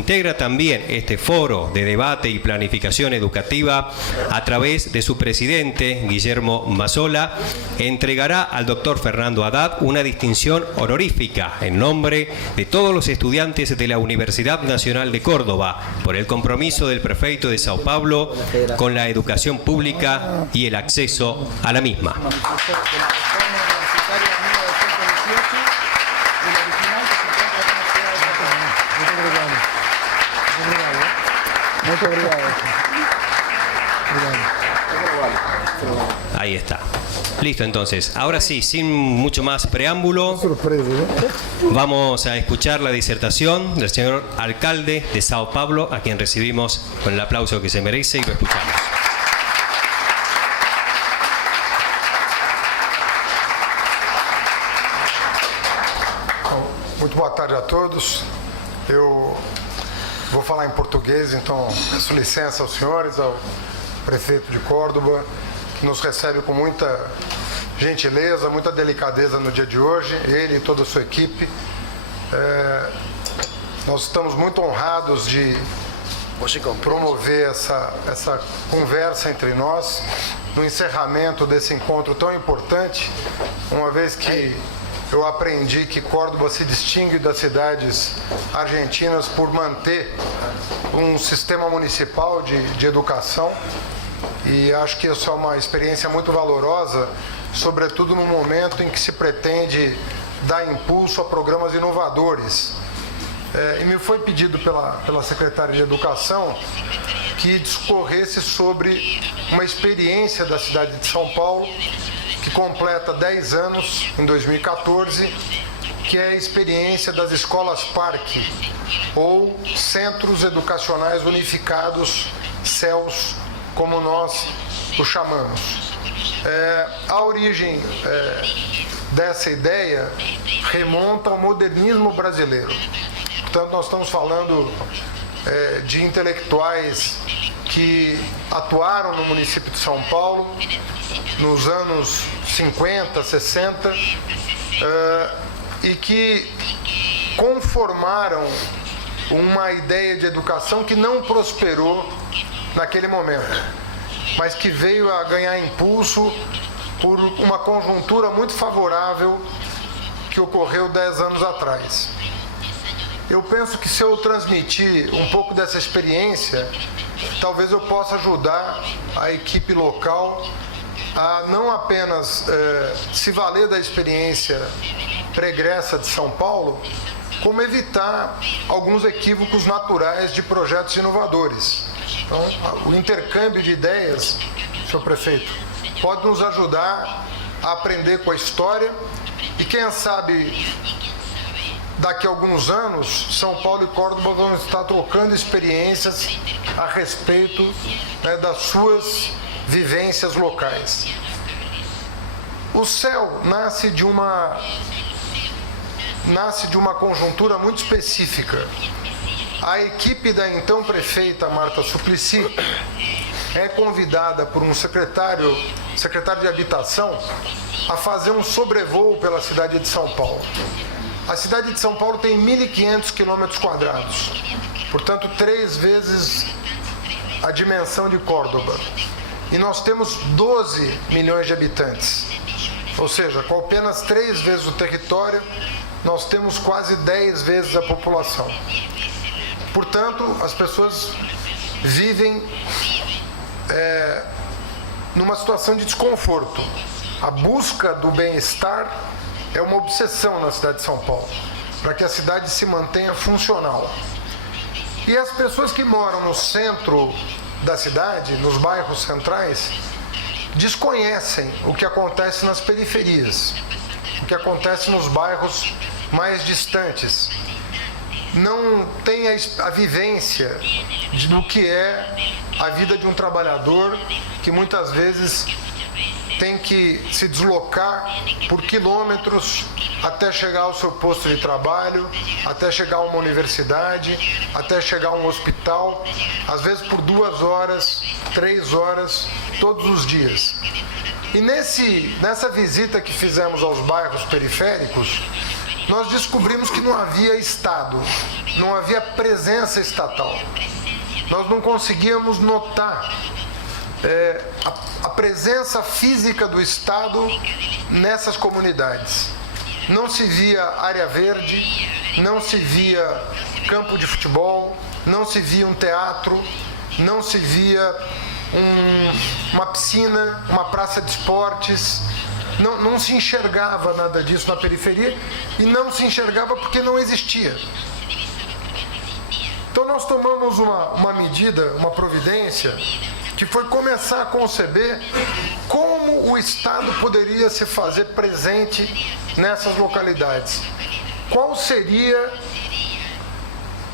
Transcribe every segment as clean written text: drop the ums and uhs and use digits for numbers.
integra también este foro de debate y planificación educativa a través de su presidente, Guillermo Mazzola, entregará al doctor Fernando Haddad una distinción honorífica en nombre de todos los estudiantes de la Universidad Nacional de Córdoba por el compromiso del prefecto de Sao Paulo con la educación pública y el acceso a la misma. Ahí está. Listo, entonces. Ahora sí, sin mucho más preámbulo, vamos a escuchar la disertación del señor alcalde de Sao Paulo, a quien recibimos con el aplauso que se merece y lo escuchamos. Muito boa tarde a todos. Eu vou falar em português, então peço licença aos senhores, ao prefeito de Córdoba, que nos recebe com muita gentileza, muita delicadeza no dia de hoje, ele e toda a sua equipe. Nós estamos muito honrados de promover essa conversa entre nós no encerramento desse encontro tão importante, uma vez que eu aprendi que Córdoba se distingue das cidades argentinas por manter um sistema municipal de educação, e acho que isso é uma experiência muito valorosa, sobretudo no momento em que se pretende dar impulso a programas inovadores. E me foi pedido pela secretária de Educação que discorresse sobre uma experiência da cidade de São Paulo, que completa 10 anos em 2014, que é a experiência das escolas parque, ou Centros Educacionais Unificados, CEUs, como nós o chamamos. A origem dessa ideia remonta ao modernismo brasileiro. Portanto, nós estamos falando de intelectuais que atuaram no município de São Paulo nos anos 50, 60, e que conformaram uma ideia de educação que não prosperou naquele momento, mas que veio a ganhar impulso por uma conjuntura muito favorável que ocorreu 10 anos atrás. Eu penso que se eu transmitir um pouco dessa experiência, talvez eu possa ajudar a equipe local a não apenas se valer da experiência pregressa de São Paulo, como evitar alguns equívocos naturais de projetos inovadores. Então, o intercâmbio de ideias, senhor prefeito, pode nos ajudar a aprender com a história e, quem sabe, daqui a alguns anos, São Paulo e Córdoba vão estar trocando experiências a respeito das suas vivências locais. O CEU nasce de uma conjuntura muito específica. A equipe da então prefeita Marta Suplicy é convidada por um secretário de Habitação a fazer um sobrevoo pela cidade de São Paulo. A cidade de São Paulo tem 1.500 km², portanto 3 vezes a dimensão de Córdoba. E nós temos 12 milhões de habitantes, ou seja, com apenas 3 vezes o território, nós temos quase 10 vezes a população. Portanto, as pessoas vivem numa situação de desconforto. A busca do bem-estar é uma obsessão na cidade de São Paulo, para que a cidade se mantenha funcional. E as pessoas que moram no centro da cidade, nos bairros centrais, desconhecem o que acontece nas periferias, o que acontece nos bairros mais distantes. Não tem a vivência do que é a vida de um trabalhador que muitas vezes tem que se deslocar por quilômetros até chegar ao seu posto de trabalho, até chegar a uma universidade, até chegar a um hospital, às vezes por 2 horas, 3 horas, todos os dias. E nessa visita que fizemos aos bairros periféricos, nós descobrimos que não havia Estado, não havia presença estatal. Nós não conseguíamos notar a presença física do Estado nessas comunidades. Não se via área verde, não se via campo de futebol, não se via um teatro, não se via uma piscina, uma praça de esportes. Não se enxergava nada disso na periferia, e não se enxergava porque não existia. Então nós tomamos uma medida, uma providência, que foi começar a conceber como o Estado poderia se fazer presente nessas localidades. Qual seria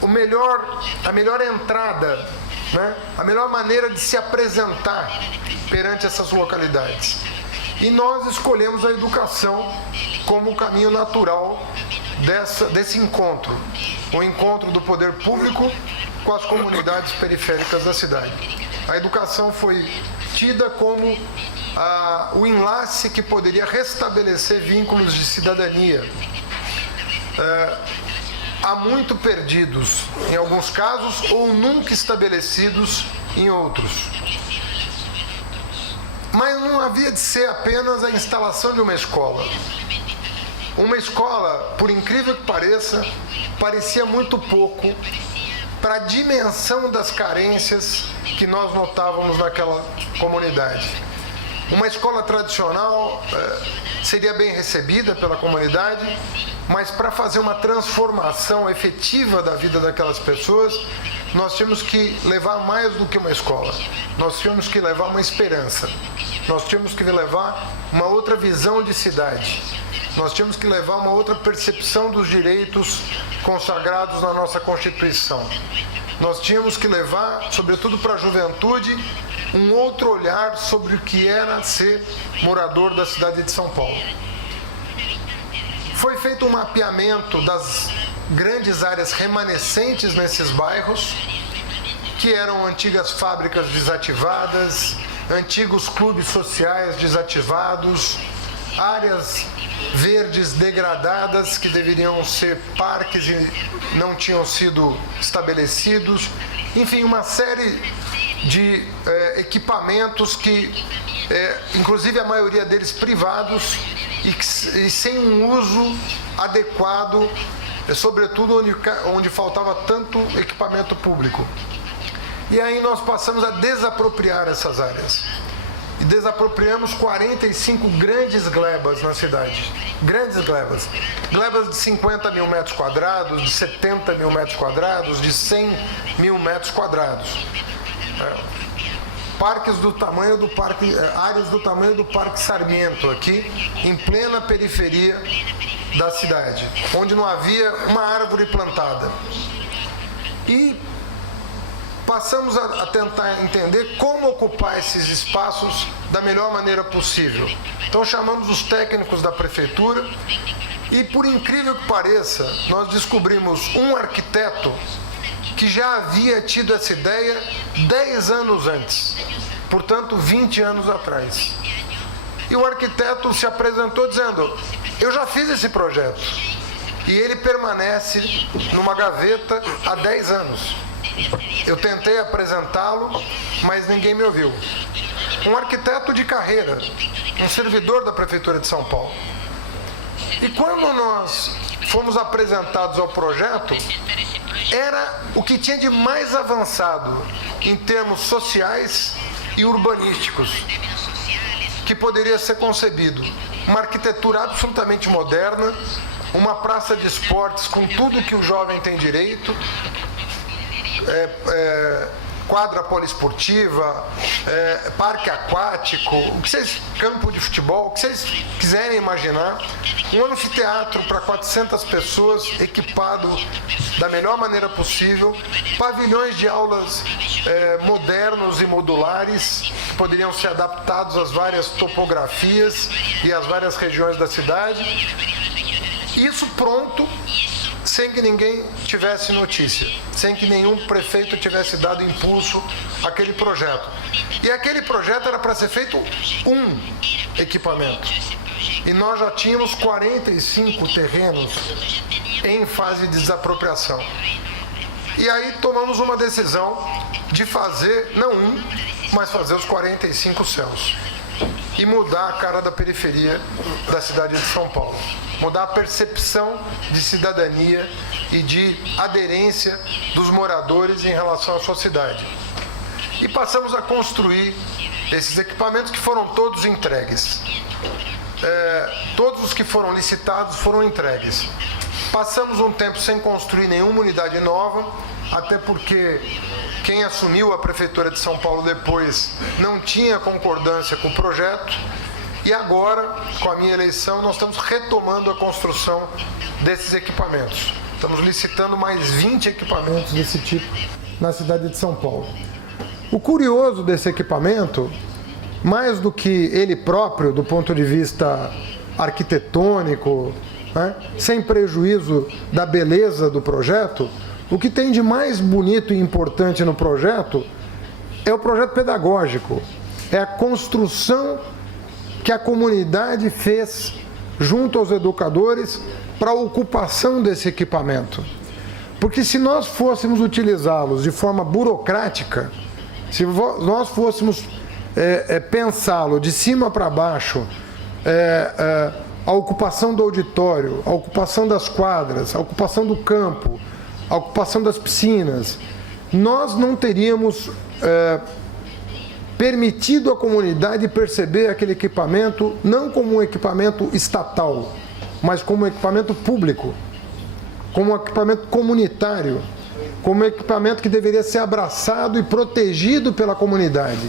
a melhor entrada, né? A melhor maneira de se apresentar perante essas localidades. E nós escolhemos a educação como o caminho natural desse encontro. O encontro do poder público com as comunidades periféricas da cidade. A educação foi tida como o enlace que poderia restabelecer vínculos de cidadania. Há muito perdidos em alguns casos, ou nunca estabelecidos em outros. Mas não havia de ser apenas a instalação de uma escola. Uma escola, por incrível que pareça, parecia muito pouco para a dimensão das carências que nós notávamos naquela comunidade. Uma escola tradicional seria bem recebida pela comunidade, mas para fazer uma transformação efetiva da vida daquelas pessoas, nós tínhamos que levar mais do que uma escola. Nós tínhamos que levar uma esperança. Nós tínhamos que levar uma outra visão de cidade. Nós tínhamos que levar uma outra percepção dos direitos consagrados na nossa Constituição. Nós tínhamos que levar, sobretudo para a juventude, um outro olhar sobre o que era ser morador da cidade de São Paulo. Foi feito um mapeamento das grandes áreas remanescentes nesses bairros, que eram antigas fábricas desativadas, antigos clubes sociais desativados, áreas verdes degradadas que deveriam ser parques e não tinham sido estabelecidos. Enfim, uma série de equipamentos que, inclusive a maioria deles privados, e sem um uso adequado, sobretudo onde faltava tanto equipamento público. E aí nós passamos a desapropriar essas áreas. E desapropriamos 45 grandes glebas na cidade. Grandes glebas. Glebas de 50 mil metros quadrados, de 70 mil metros quadrados, de 100 mil metros quadrados. Parques do tamanho do parque, áreas do tamanho do Parque Sarmiento, aqui, em plena periferia da cidade, onde não havia uma árvore plantada. E passamos a tentar entender como ocupar esses espaços da melhor maneira possível. Então chamamos os técnicos da prefeitura e, por incrível que pareça, nós descobrimos um arquiteto que já havia tido essa ideia 10 anos antes, portanto 20 anos atrás. E o arquiteto se apresentou dizendo: eu já fiz esse projeto. E ele permanece numa gaveta há 10 anos. Eu tentei apresentá-lo, mas ninguém me ouviu. Um arquiteto de carreira, um servidor da Prefeitura de São Paulo. E quando nós fomos apresentados ao projeto, era o que tinha de mais avançado em termos sociais e urbanísticos que poderia ser concebido. Uma arquitetura absolutamente moderna, uma praça de esportes com tudo que o jovem tem direito, quadra poliesportiva, parque aquático, campo de futebol, o que vocês quiserem imaginar. Um anfiteatro para 400 pessoas, equipado da melhor maneira possível, pavilhões de aulas modernos e modulares, que poderiam ser adaptados às várias topografias e às várias regiões da cidade. Isso pronto, sem que ninguém tivesse notícia, sem que nenhum prefeito tivesse dado impulso àquele projeto. E aquele projeto era para ser feito um equipamento. E nós já tínhamos 45 terrenos em fase de desapropriação. E aí tomamos uma decisão de fazer, não um, mas fazer os 45 céus. E mudar a cara da periferia da cidade de São Paulo. Mudar a percepção de cidadania e de aderência dos moradores em relação à sua cidade. E passamos a construir esses equipamentos que foram todos entregues. Todos os que foram licitados foram entregues. Passamos um tempo sem construir nenhuma unidade nova, até porque quem assumiu a Prefeitura de São Paulo depois não tinha concordância com o projeto. E agora, com a minha eleição, nós estamos retomando a construção desses equipamentos. Estamos licitando mais 20 equipamentos desse tipo na cidade de São Paulo. O curioso desse equipamento, mais do que ele próprio, do ponto de vista arquitetônico, né, sem prejuízo da beleza do projeto, o que tem de mais bonito e importante no projeto é o projeto pedagógico, é a construção que a comunidade fez junto aos educadores para a ocupação desse equipamento. Porque se nós fôssemos utilizá-los de forma burocrática, se nós fôssemos pensá-lo de cima para baixo, a ocupação do auditório, a ocupação das quadras, a ocupação do campo, a ocupação das piscinas, nós não teríamos permitido à comunidade perceber aquele equipamento não como um equipamento estatal, mas como um equipamento público, como um equipamento comunitário, como um equipamento que deveria ser abraçado e protegido pela comunidade.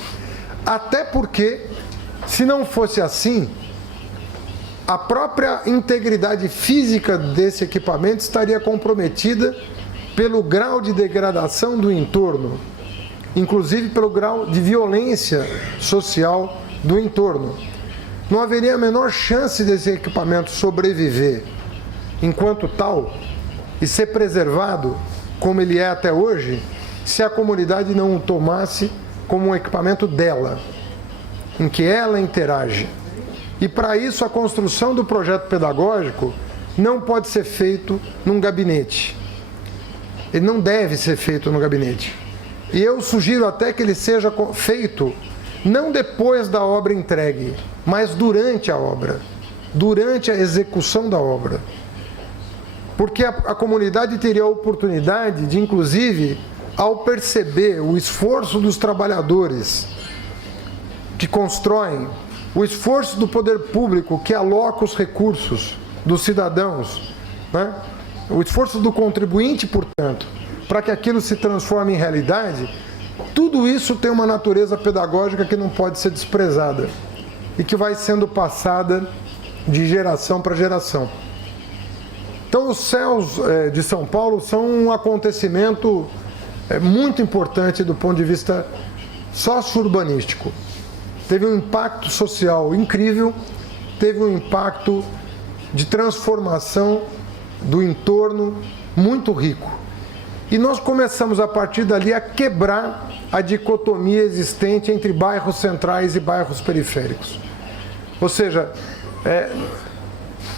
Até porque, se não fosse assim, a própria integridade física desse equipamento estaria comprometida pelo grau de degradação do entorno, inclusive pelo grau de violência social do entorno. Não haveria a menor chance desse equipamento sobreviver enquanto tal e ser preservado como ele é até hoje, se a comunidade não o tomasse como um equipamento dela, em que ela interage. E para isso a construção do projeto pedagógico não pode ser feito num gabinete. Ele não deve ser feito no gabinete. E eu sugiro até que ele seja feito não depois da obra entregue, mas durante a obra, durante a execução da obra. Porque a comunidade teria a oportunidade de, inclusive, ao perceber o esforço dos trabalhadores que constroem, o esforço do poder público que aloca os recursos dos cidadãos, né? O esforço do contribuinte, portanto, para que aquilo se transforme em realidade, tudo isso tem uma natureza pedagógica que não pode ser desprezada e que vai sendo passada de geração para geração. Então, os céus de São Paulo são um acontecimento muito importante do ponto de vista socio-urbanístico. Teve um impacto social incrível, teve um impacto de transformação do entorno muito rico. E nós começamos, a partir dali, a quebrar a dicotomia existente entre bairros centrais e bairros periféricos. Ou seja,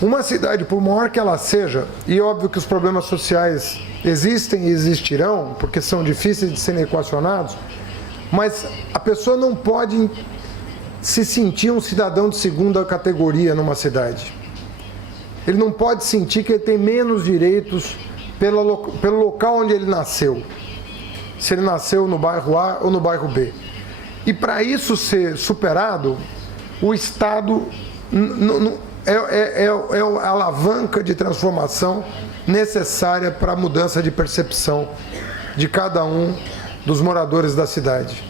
uma cidade, por maior que ela seja, e óbvio que os problemas sociais existem e existirão, porque são difíceis de serem equacionados, mas a pessoa não pode se sentir um cidadão de segunda categoria numa cidade. Ele não pode sentir que ele tem menos direitos pelo local onde ele nasceu. Se ele nasceu no bairro A ou no bairro B. E para isso ser superado, o Estado é a alavanca de transformação necessária para a mudança de percepção de cada um dos moradores da cidade.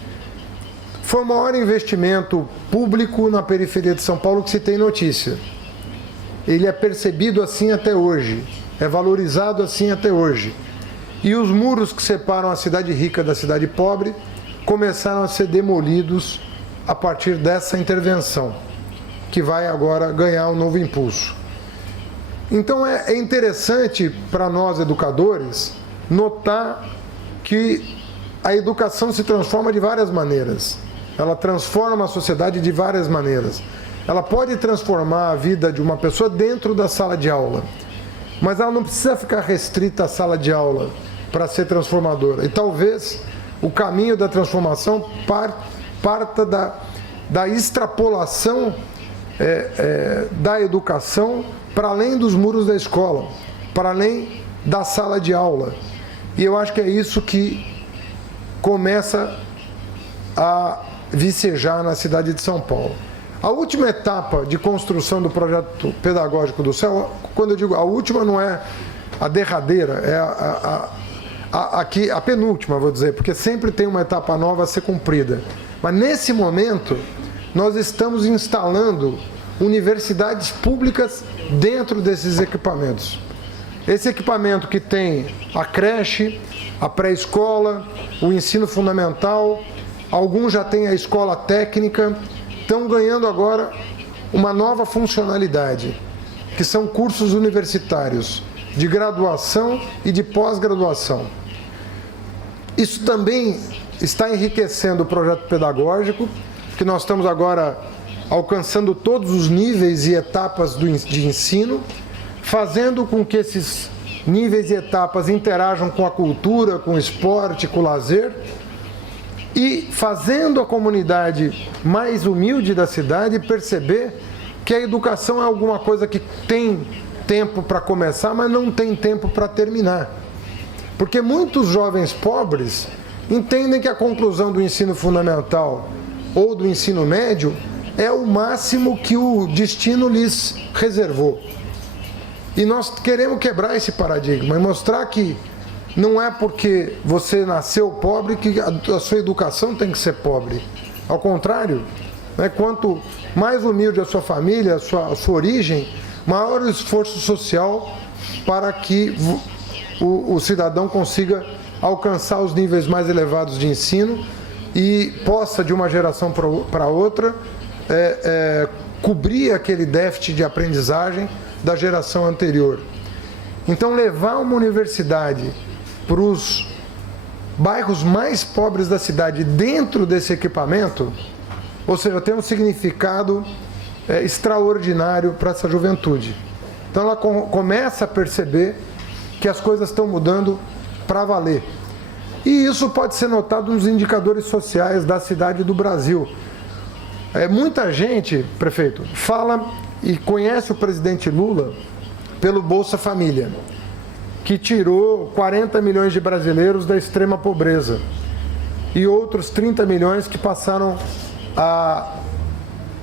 Foi o maior investimento público na periferia de São Paulo que se tem notícia. Ele é percebido assim até hoje, é valorizado assim até hoje. E os muros que separam a cidade rica da cidade pobre começaram a ser demolidos a partir dessa intervenção, que vai agora ganhar um novo impulso. Então é interessante para nós educadores notar que a educação se transforma de várias maneiras. Ela transforma a sociedade de várias maneiras. Ela pode transformar a vida de uma pessoa dentro da sala de aula, mas ela não precisa ficar restrita à sala de aula. para ser transformadora. E talvez o caminho da transformação parta da extrapolação da educação para além dos muros da escola, para além da sala de aula. E eu acho que é isso que começa a vicejar na cidade de São Paulo. A última etapa de construção do projeto pedagógico do CEL, quando eu digo a última, não é a derradeira, é a penúltima, vou dizer, porque sempre tem uma etapa nova a ser cumprida. Mas nesse momento, nós estamos instalando universidades públicas dentro desses equipamentos. Esse equipamento que tem a creche, a pré-escola, o ensino fundamental, alguns já têm a escola técnica, estão ganhando agora uma nova funcionalidade, que são cursos universitários de graduação e de pós-graduação. Isso também está enriquecendo o projeto pedagógico, que nós estamos agora alcançando todos os níveis e etapas de ensino, fazendo com que esses níveis e etapas interajam com a cultura, com o esporte, com o lazer, e fazendo a comunidade mais humilde da cidade perceber que a educação é alguma coisa que tem tempo para começar, mas não tem tempo para terminar. Porque muitos jovens pobres entendem que a conclusão do ensino fundamental ou do ensino médio é o máximo que o destino lhes reservou. E nós queremos quebrar esse paradigma e mostrar que não é porque você nasceu pobre que a sua educação tem que ser pobre. Ao contrário, né, quanto mais humilde a sua família, a sua origem, maior o esforço social para que o cidadão consiga alcançar os níveis mais elevados de ensino e possa, de uma geração para outra, cobrir aquele déficit de aprendizagem da geração anterior. Então, levar uma universidade para os bairros mais pobres da cidade dentro desse equipamento, ou seja, tem um significado extraordinário para essa juventude. Então ela começa a perceber que as coisas estão mudando para valer. E isso pode ser notado nos indicadores sociais da cidade e do Brasil. Muita gente, prefeito, fala e conhece o presidente Lula pelo Bolsa Família, que tirou 40 milhões de brasileiros da extrema pobreza e outros 30 milhões que passaram a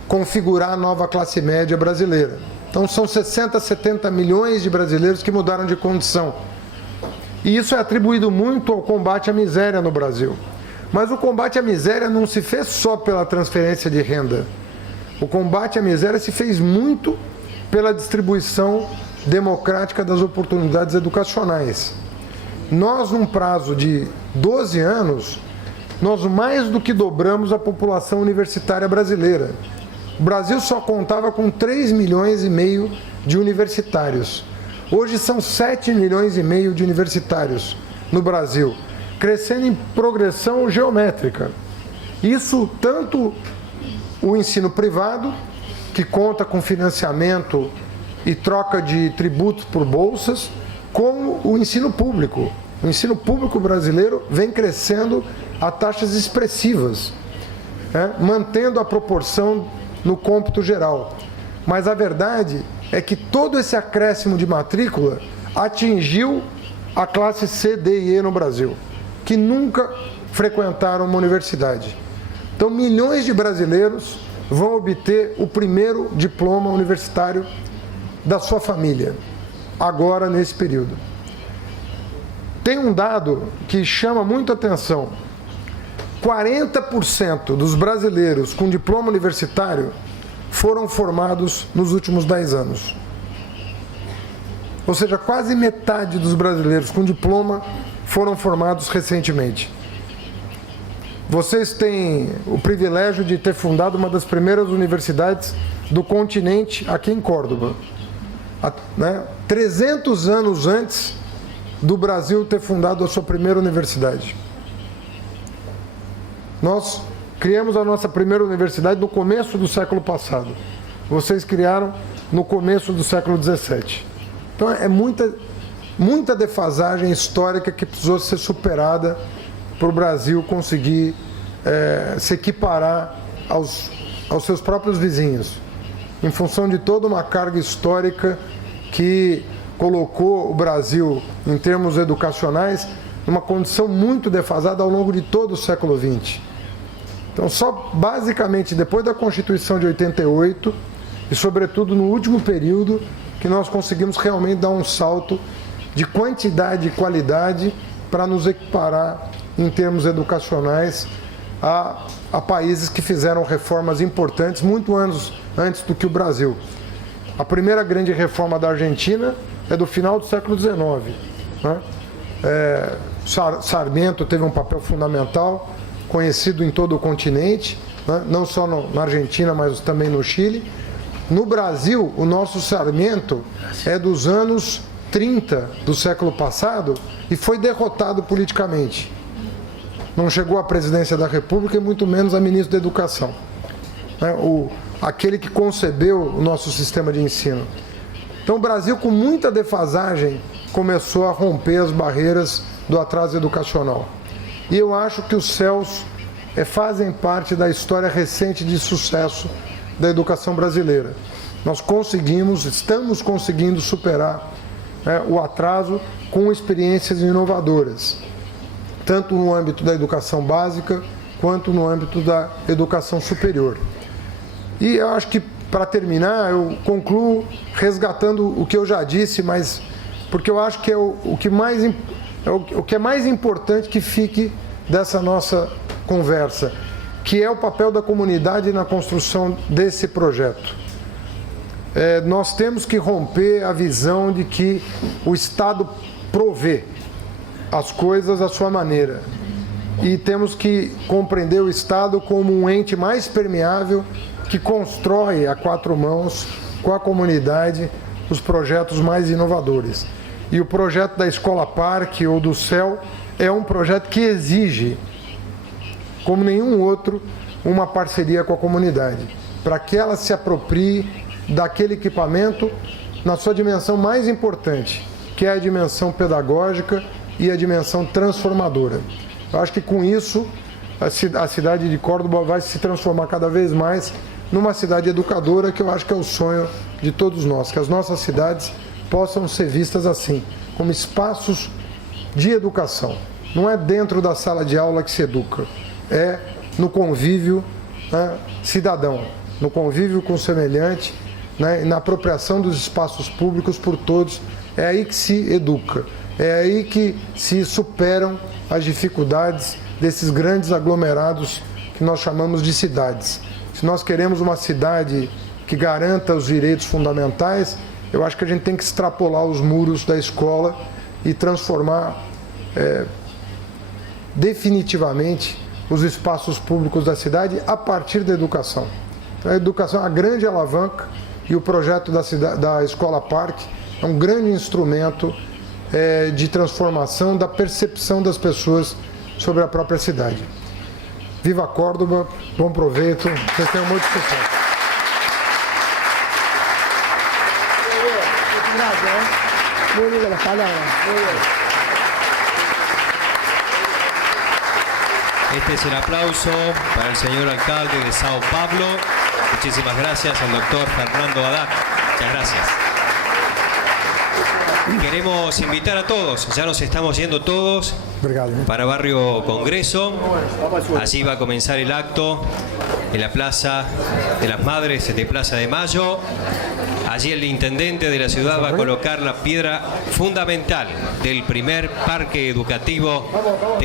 configurar a nova classe média brasileira. Então são 60, 70 milhões de brasileiros que mudaram de condição. E isso é atribuído muito ao combate à miséria no Brasil. Mas o combate à miséria não se fez só pela transferência de renda. O combate à miséria se fez muito pela distribuição democrática das oportunidades educacionais. Nós, num prazo de 12 anos, nós mais do que dobramos a população universitária brasileira. O Brasil só contava com 3,5 milhões de universitários. Hoje são 7,5 milhões de universitários no Brasil, crescendo em progressão geométrica. Isso tanto o ensino privado, que conta com financiamento e troca de tributos por bolsas, como o ensino público. O ensino público brasileiro vem crescendo a taxas expressivas, mantendo a proporção no cômputo geral. Mas a verdade é que todo esse acréscimo de matrícula atingiu a classe C, D e E no Brasil, que nunca frequentaram uma universidade. Então, milhões de brasileiros vão obter o primeiro diploma universitário da sua família, agora nesse período. Tem um dado que chama muito atenção. 40% dos brasileiros com diploma universitário foram formados nos últimos 10 anos. Ou seja, quase metade dos brasileiros com diploma foram formados recentemente. Vocês têm o privilégio de ter fundado uma das primeiras universidades do continente aqui em Córdoba. 300 anos antes do Brasil ter fundado a sua primeira universidade. Nós criamos a nossa primeira universidade no começo do século passado. Vocês criaram no começo do século XVII. Então é muita muita defasagem histórica que precisou ser superada para o Brasil conseguir se equiparar aos seus próprios vizinhos, em função de toda uma carga histórica que colocou o Brasil, em termos educacionais, numa condição muito defasada ao longo de todo o século XX. Então, só basicamente depois da Constituição de 88, e sobretudo no último período, que nós conseguimos realmente dar um salto de quantidade e qualidade para nos equiparar em termos educacionais a países que fizeram reformas importantes muito anos antes do que o Brasil. A primeira grande reforma da Argentina é do final do século XIX. Né? Sarmiento teve um papel fundamental, conhecido em todo o continente, né? Não só na Argentina, mas também no Chile. No Brasil, o nosso Sarmiento é dos anos 30 do século passado e foi derrotado politicamente. Não chegou à presidência da República e muito menos a ministro da Educação. Aquele que concebeu o nosso sistema de ensino. Então o Brasil, com muita defasagem, começou a romper as barreiras do atraso educacional. E eu acho que os CELs fazem parte da história recente de sucesso da educação brasileira. Nós estamos conseguindo superar o atraso com experiências inovadoras, tanto no âmbito da educação básica, quanto no âmbito da educação superior. E eu acho que, para terminar, eu concluo resgatando o que eu já disse, mas porque eu acho que é o que é mais importante que fique dessa nossa conversa, que é o papel da comunidade na construção desse projeto. Nós temos que romper a visão de que o Estado provê as coisas à sua maneira. E temos que compreender o Estado como um ente mais permeável que constrói a quatro mãos, com a comunidade, os projetos mais inovadores. E o projeto da Escola Parque ou do CEL é um projeto que exige, como nenhum outro, uma parceria com a comunidade, para que ela se aproprie daquele equipamento na sua dimensão mais importante, que é a dimensão pedagógica e a dimensão transformadora. Eu acho que com isso a cidade de Córdoba vai se transformar cada vez mais numa cidade educadora, que eu acho que é o sonho de todos nós, que as nossas cidades possam ser vistas assim, como espaços de educação. Não é dentro da sala de aula que se educa, é no convívio cidadão, no convívio com o semelhante, na apropriação dos espaços públicos por todos. É aí que se educa, é aí que se superam as dificuldades desses grandes aglomerados que nós chamamos de cidades. Se nós queremos uma cidade que garanta os direitos fundamentais, eu acho que a gente tem que extrapolar os muros da escola e transformar definitivamente os espaços públicos da cidade a partir da educação. Então, a educação é a grande alavanca e o projeto da Escola Parque é um grande instrumento de transformação da percepção das pessoas sobre a própria cidade. Viva Córdoba, bom proveito, vocês tenham muito sucesso. Muy bien las palabras. Muy bien. Este es el aplauso para el señor alcalde de Sao Paulo. Muchísimas gracias al doctor Fernando Haddad. Muchas gracias. Queremos invitar a todos, ya nos estamos yendo todos para Barrio Congreso. Allí va a comenzar el acto en la Plaza de las Madres de Plaza de Mayo. Allí el intendente de la ciudad va a colocar la piedra fundamental del primer parque educativo de